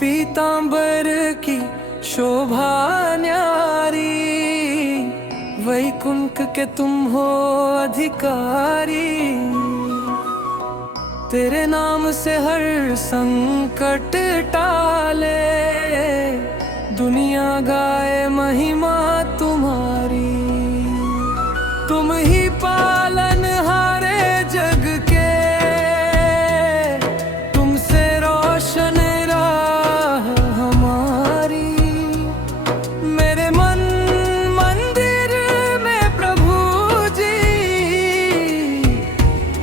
पीतांबर की शोभा न्यारी, वैकुंठ के तुम हो अधिकारी। तेरे नाम से हर संकट टाले, दुनिया गाए महिमा तुम्हारी। तुम ही पालन हारे जग के, तुमसे रोशन राह हमारी। मेरे मन मंदिर में प्रभु जी,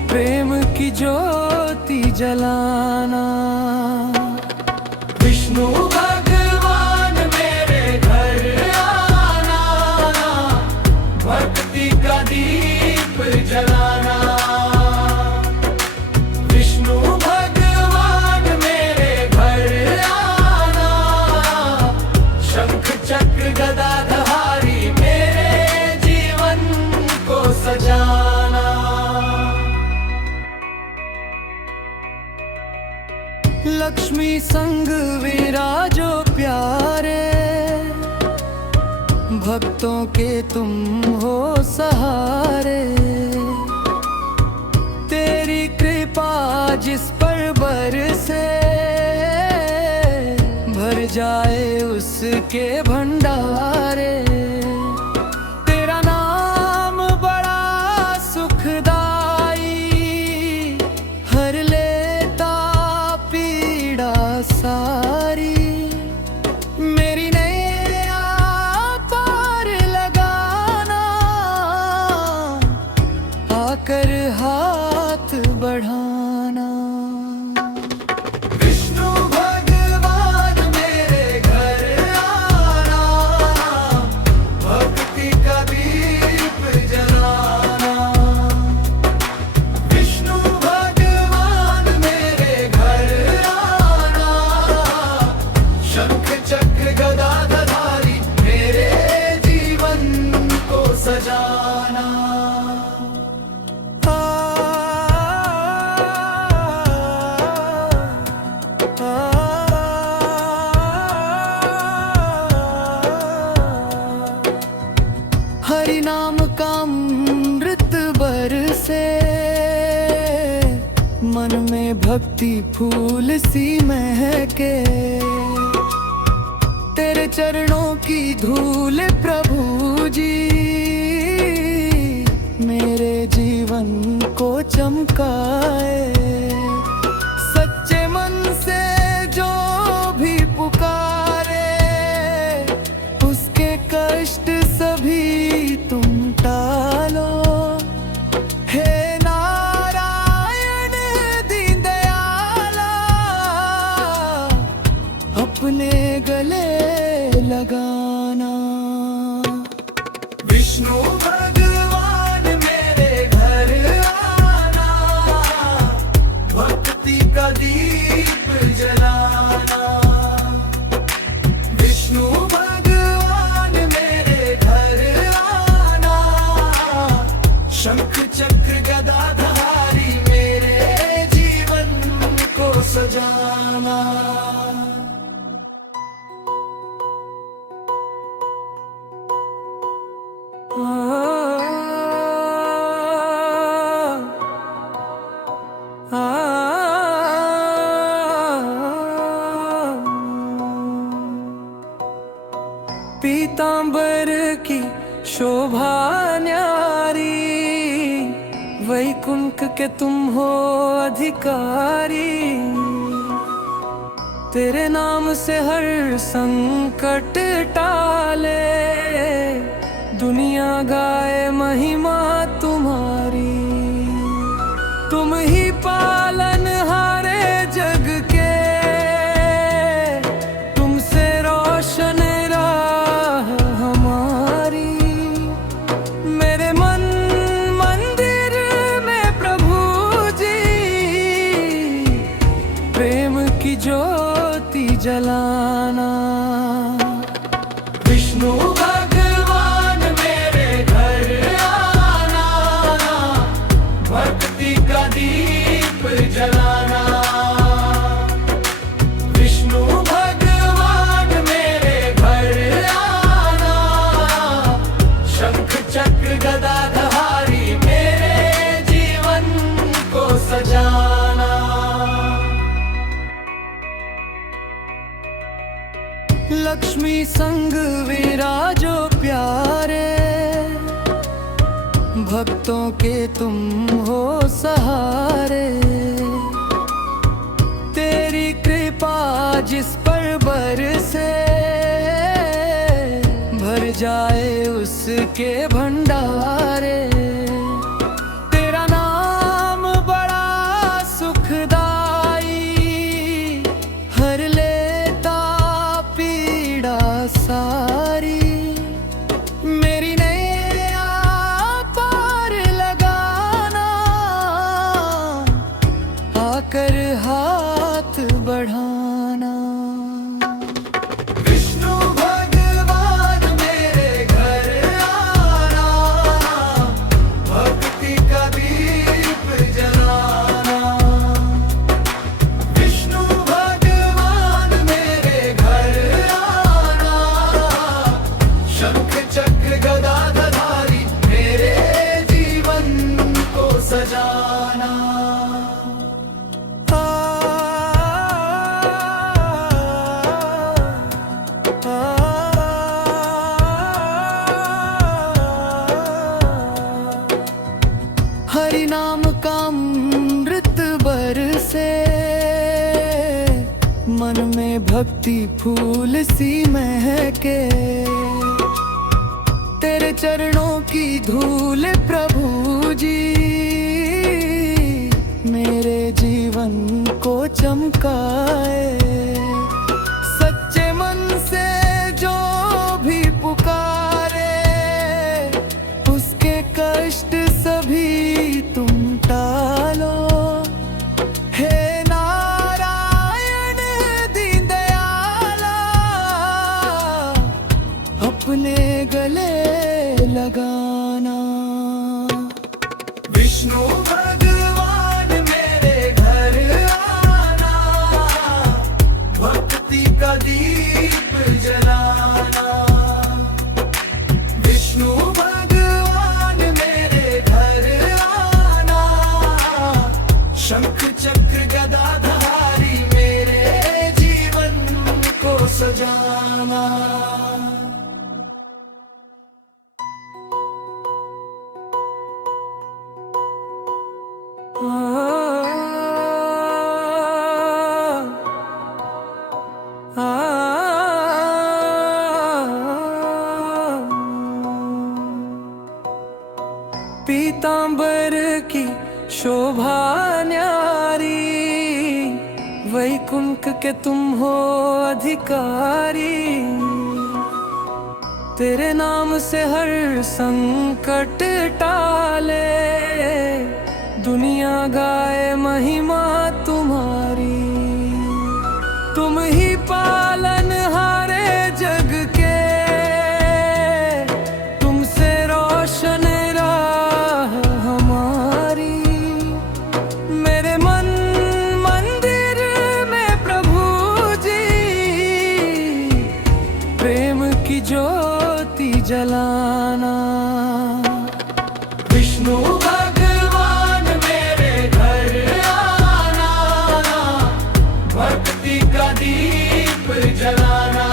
प्रेम की ज्योति जलाना। विष्णु भगवान मेरे घर आना, भक्ति का दीप जलाना। विष्णु भगवान मेरे घर आना, शंख चक्र गदा धारी मेरे जीवन को सजाना। लक्ष्मी संग विराजो प्यारे, भक्तों के तुम हो सहारे। तेरी कृपा जिस पर बरसे, भर जाए उसके भंडारे। तेरा नाम बड़ा सुखदाई, हर लेता पीड़ा सारी। मेरी नैया पार लगाना, आकर हाथ बढ़ाना। विष्णु भगवान मेरे घर आना, भक्ति का दीप जलाना। विष्णु भगवान मेरे घर आना, शंख चक्र गदा धारी मेरे जीवन को सजाना। हरि नाम का अमृत बरसे, मन में भक्ति फूल सी महके। तेरे चरणों की धूल प्रभु जी, मेरे जीवन को चमकाए। सच्चे मन से जो भी पुकारे, उसके कष्ट सभी तुम टालो। हे नारायण दीन दयाला, अपने गले लगाना। विष्णु भगवान मेरे घर आना, भक्ति का दीप जलाना। विष्णु भगवान मेरे घर आना, शंख चक्र गदा धारी मेरे जीवन को सजाना। पीतांबर की शोभा न्यारी, वैकुंठ के तुम हो अधिकारी। तेरे नाम से हर संकट टाले, दुनिया गाए महिमा तुम्हारी। तुम ही पालन हारे जग के, तुमसे रोशन राह हमारी। मेरे मन मंदिर में प्रभु जी, प्रेम की ज्योति जलाना। विष्णु भगवान मेरे घर आना, भक्ति का दीप जलाना। विष्णु भगवान लक्ष्मी संग विराजो प्यारे, भक्तों के तुम हो सहारे। तेरी कृपा जिस पर बरसे, भर जाए उसके भंडारे। तेरा नाम बड़ा सुखदाई, हर लेता पीड़ा सारी। मेरी नैया पार लगाना, आकर हाथ बढ़ाना। विष्णु भगवान मेरे घर आना, भक्ति का दीप जलाना। विष्णु भगवान मेरे घर आना, शंख चक्र गदा धारी मेरे जीवन को सजाना। हरि नाम का अमृत बरसे, मन में भक्ति फूल सी महके। तेरे चरणों की धूल प्रभु जी, मेरे जीवन को चमकाए। सच्चे मन से जो भी पुकारे, उसके कष्ट सभी तुम टालो। हे नारायण दीन दयाला, अपने गले लगाना। विष्णु भगवान मेरे घर आना, भक्ति का दीप जलाना। विष्णु भगवान मेरे घर आना, शंख चक्र गदा धारी मेरे जीवन को सजाना। पीतांबर की शोभा न्यारी, वैकुंठ के तुम हो अधिकारी। तेरे नाम से हर संकट टाले, दुनिया गाए महिमा तुम्हारी। तुम ही पालन हारे जग के, तुमसे रोशन राह हमारी। मेरे मन मंदिर में प्रभु जी, प्रेम की ज्योति जलाना। विष्णु भगवान मेरे घर आना, भक्ति का दीप जलाना।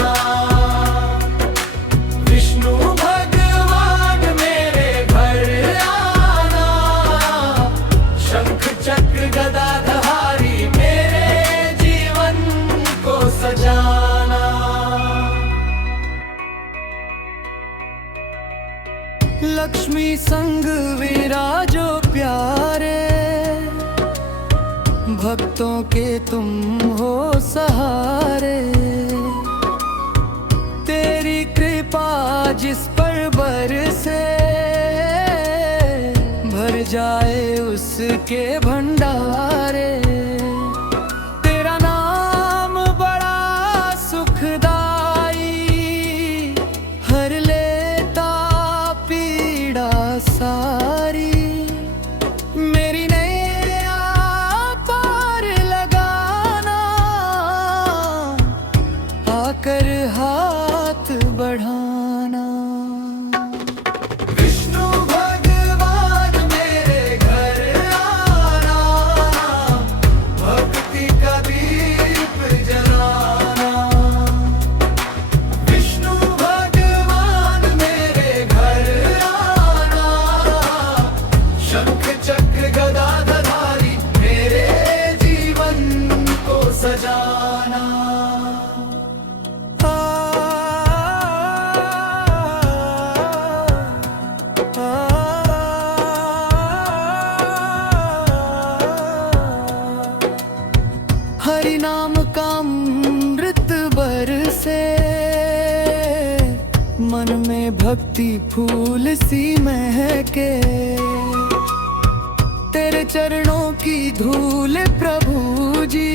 विष्णु भगवान मेरे घर आना, शंख चक्र गदा धारी मेरे जीवन को सजाना। लक्ष्मी संग विराजो प्यारे, भक्तों के तुम हो सहारे। तेरी कृपा जिस पर बरसे, भर जाए उसके भंडारे। तेरा नाम बड़ा सुखदाई, हर लेता पीड़ा सारी। मेरी नैया पार लगाना, आकर हाथ बढ़ाना। विष्णु भगवान मेरे घर आना, हरि नाम का अमृत बरसे, मन में भक्ति फूल सी महके। तेरे चरणों की धूल प्रभु जी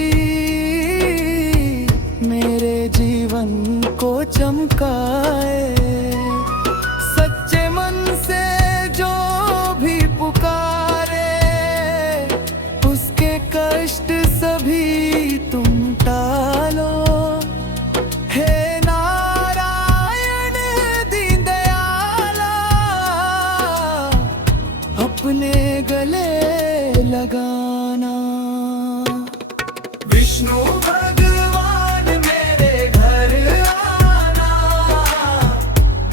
मेरे जीवन को चमकाए। सच्चे मन से जो भी पुकारे, उसके कष्ट सभी तुम टालो। हे नारायण दीन दयाला, अपने गले लगाना। विष्णु भगवान मेरे घर आना,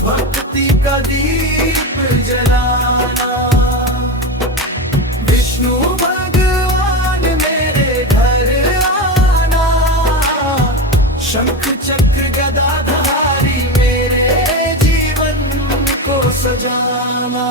भक्ति का दीप जलाना। विष्णु भगवान मेरे घर आना, शंख चक्र गदाधारी मेरे जीवन को सजाना।